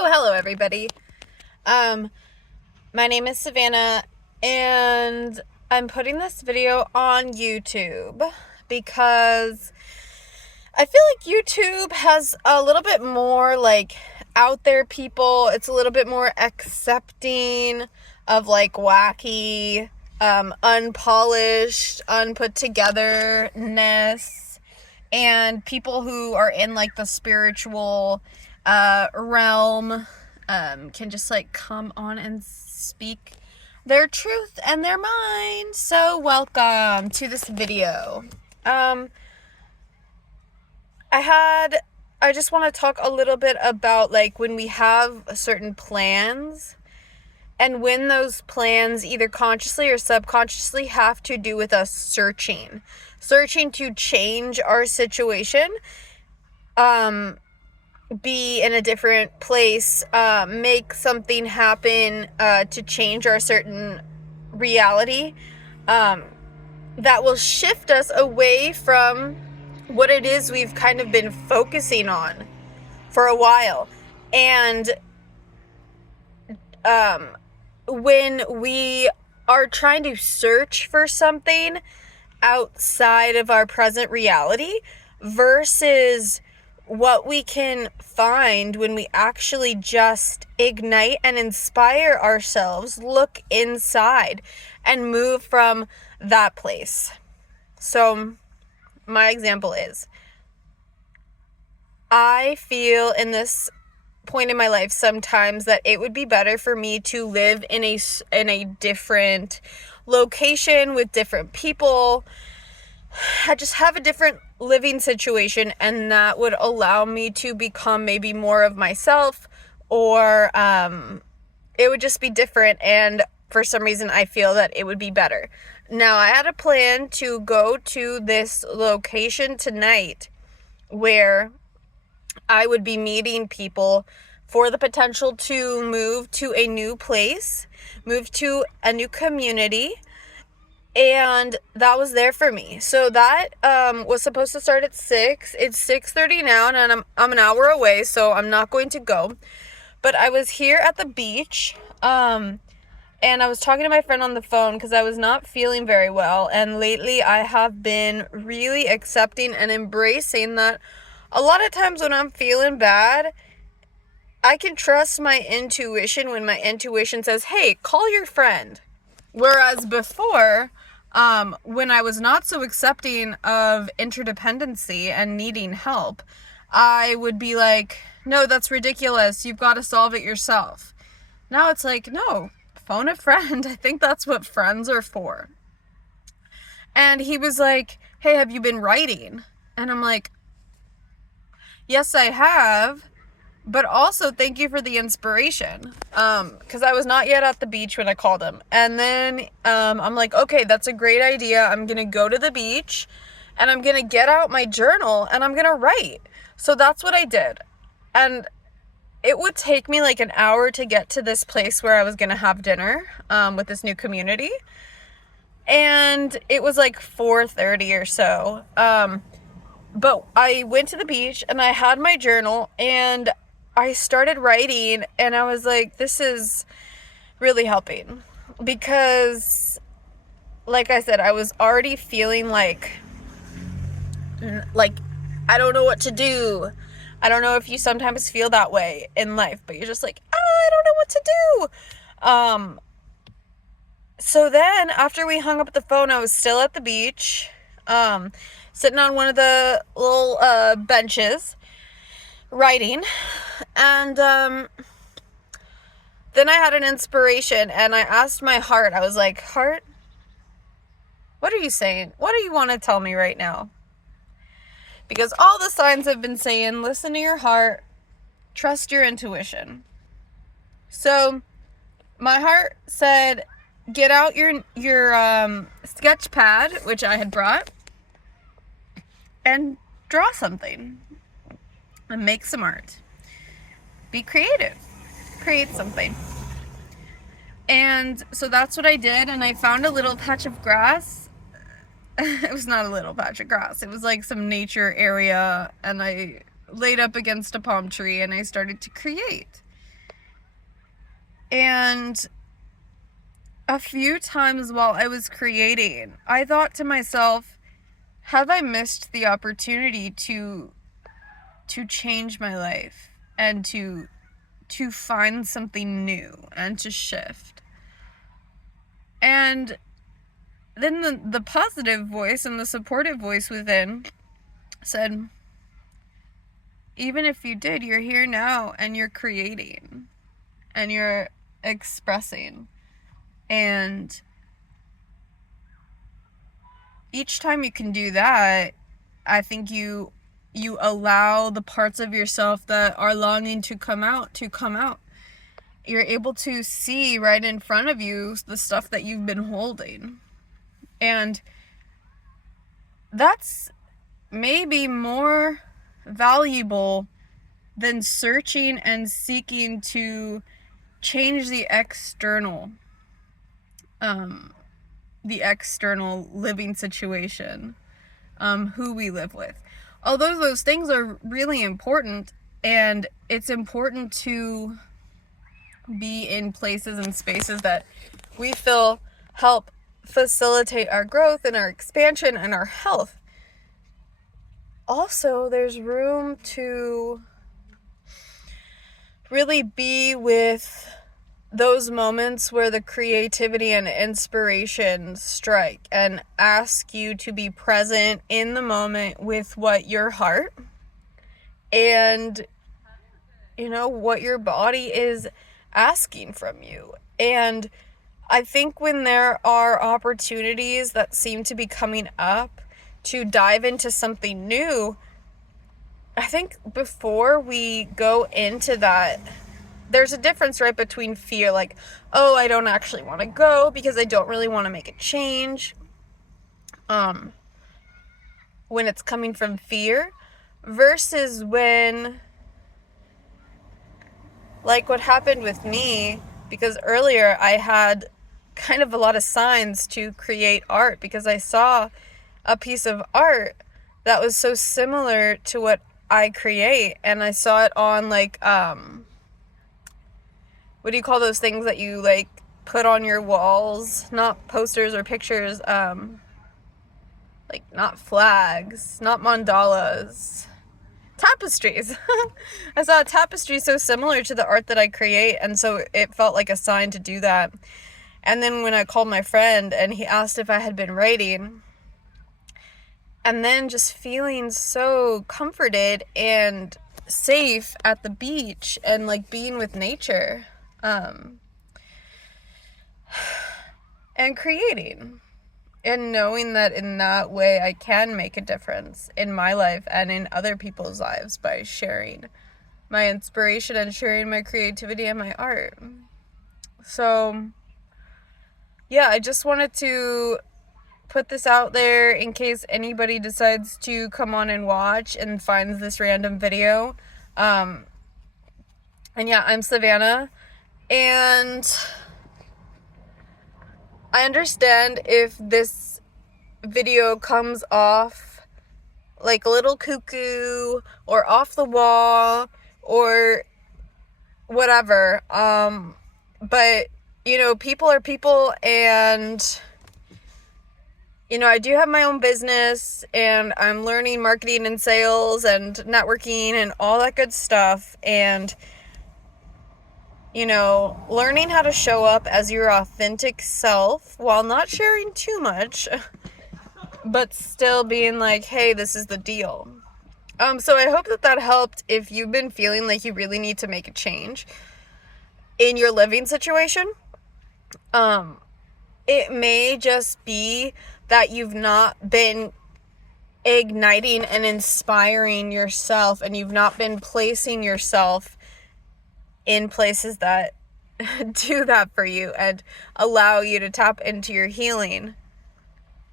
Oh, hello everybody. My name is Savannah and I'm putting this video on YouTube because I feel like YouTube has a little bit more out there people. It's a little bit more accepting of wacky, unpolished, unput togetherness, and people who are in the spiritual realm can just come on and speak their truth and their mind. So welcome to this video. I just want to talk a little bit about when we have certain plans and when those plans either consciously or subconsciously have to do with us searching to change our situation, be in a different place, make something happen to change our certain reality, that will shift us away from what it is we've kind of been focusing on for a while. And when we are trying to search for something outside of our present reality versus what we can find when we actually just ignite and inspire ourselves, look inside, and move from that place. So, my example is, I feel in this point in my life sometimes that it would be better for me to live in a different location with different people. I just have a different living situation, and that would allow me to become maybe more of myself, or it would just be different, and for some reason I feel that it would be better. Now, I had a plan to go to this location tonight where I would be meeting people for the potential to move to a new place, move to a new community, and that was there for me. So that was supposed to start at 6. It's 6:30 now, and I'm an hour away, so I'm not going to go. But I was here at the beach, and I was talking to my friend on the phone because I was not feeling very well. And lately I have been really accepting and embracing that a lot of times when I'm feeling bad, I can trust my intuition when my intuition says, hey, call your friend. Whereas before, when I was not so accepting of interdependency and needing help, I would be like, no, that's ridiculous. You've got to solve it yourself. Now it's like, no, phone a friend. I think that's what friends are for. And he was like, hey, have you been writing? And I'm like, yes, I have. But also, thank you for the inspiration, because I was not yet at the beach when I called him. And then I'm like, okay, that's a great idea. I'm going to go to the beach, and I'm going to get out my journal, and I'm going to write. So that's what I did. And it would take me an hour to get to this place where I was going to have dinner with this new community. And it was 4:30 or so. But I went to the beach, and I had my journal, and I started writing, and I was like, this is really helping, because like I said, I was already feeling like I don't know what to do. I don't know if you sometimes feel that way in life, but you're just like, I don't know what to do. So then after we hung up the phone, I was still at the beach, sitting on one of the little benches writing, and then I had an inspiration, and I asked my heart. I was like, heart, what are you saying? What do you want to tell me right now? Because all the signs have been saying, listen to your heart, trust your intuition. So my heart said, get out your sketch pad, which I had brought, and draw something and make some art. Be creative. Create something. And so that's what I did, and I found a little patch of grass. It was not a little patch of grass. It was some nature area, and I laid up against a palm tree, and I started to create. And a few times while I was creating, I thought to myself, have I missed the opportunity to change my life and to find something new and to shift? And then the positive voice and the supportive voice within said, even if you did, you're here now and you're creating and you're expressing. And each time you can do that, I think you allow the parts of yourself that are longing to come out to come out. You're able to see right in front of you the stuff that you've been holding. And that's maybe more valuable than searching and seeking to change the external living situation, who we live with. Although those things are really important, and it's important to be in places and spaces that we feel help facilitate our growth and our expansion and our health. Also, there's room to really be with those moments where the creativity and inspiration strike and ask you to be present in the moment with what your heart and, what your body is asking from you. And I think when there are opportunities that seem to be coming up to dive into something new, I think before we go into that, there's a difference, right, between fear, like, oh, I don't actually want to go because I don't really want to make a change, when it's coming from fear, versus when, like what happened with me, because earlier I had kind of a lot of signs to create art because I saw a piece of art that was so similar to what I create, and I saw it on, like, what do you call those things that you, like, put on your walls? Not posters or pictures, like, not flags, not mandalas, tapestries. I saw a tapestry so similar to the art that I create, and so it felt like a sign to do that. And then when I called my friend and he asked if I had been writing, and then just feeling so comforted and safe at the beach and, like, being with nature, and creating, and knowing that in that way I can make a difference in my life and in other people's lives by sharing my inspiration and sharing my creativity and my art. So yeah, I just wanted to put this out there in case anybody decides to come on and watch and finds this random video. And yeah, I'm Savannah, and I understand if this video comes off like a little cuckoo or off the wall or whatever. But, people are people, and, I do have my own business, and I'm learning marketing and sales and networking and all that good stuff. And, learning how to show up as your authentic self while not sharing too much, but still being like, hey, this is the deal. So I hope that helped if you've been feeling like you really need to make a change in your living situation. It may just be that you've not been igniting and inspiring yourself, and you've not been placing yourself in places that do that for you and allow you to tap into your healing.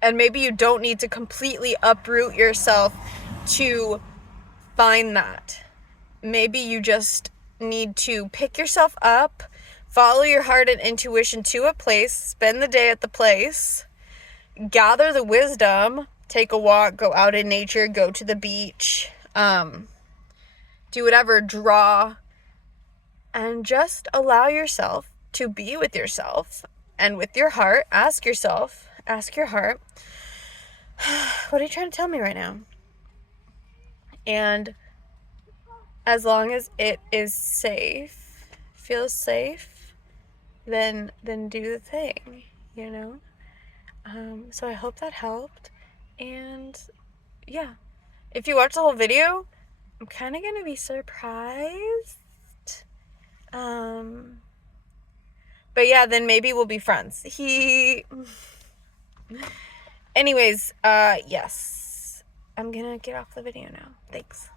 And maybe you don't need to completely uproot yourself to find that. Maybe you just need to pick yourself up, follow your heart and intuition to a place, spend the day at the place, gather the wisdom, take a walk, go out in nature, go to the beach, do whatever, draw, and just allow yourself to be with yourself and with your heart. Ask your heart, what are you trying to tell me right now? And as long as it is safe, feels safe, then do the thing, you know? So I hope that helped. And yeah, if you watch the whole video, I'm kind of going to be surprised. But yeah, then maybe we'll be friends. Anyways, yes. I'm gonna get off the video now. Thanks.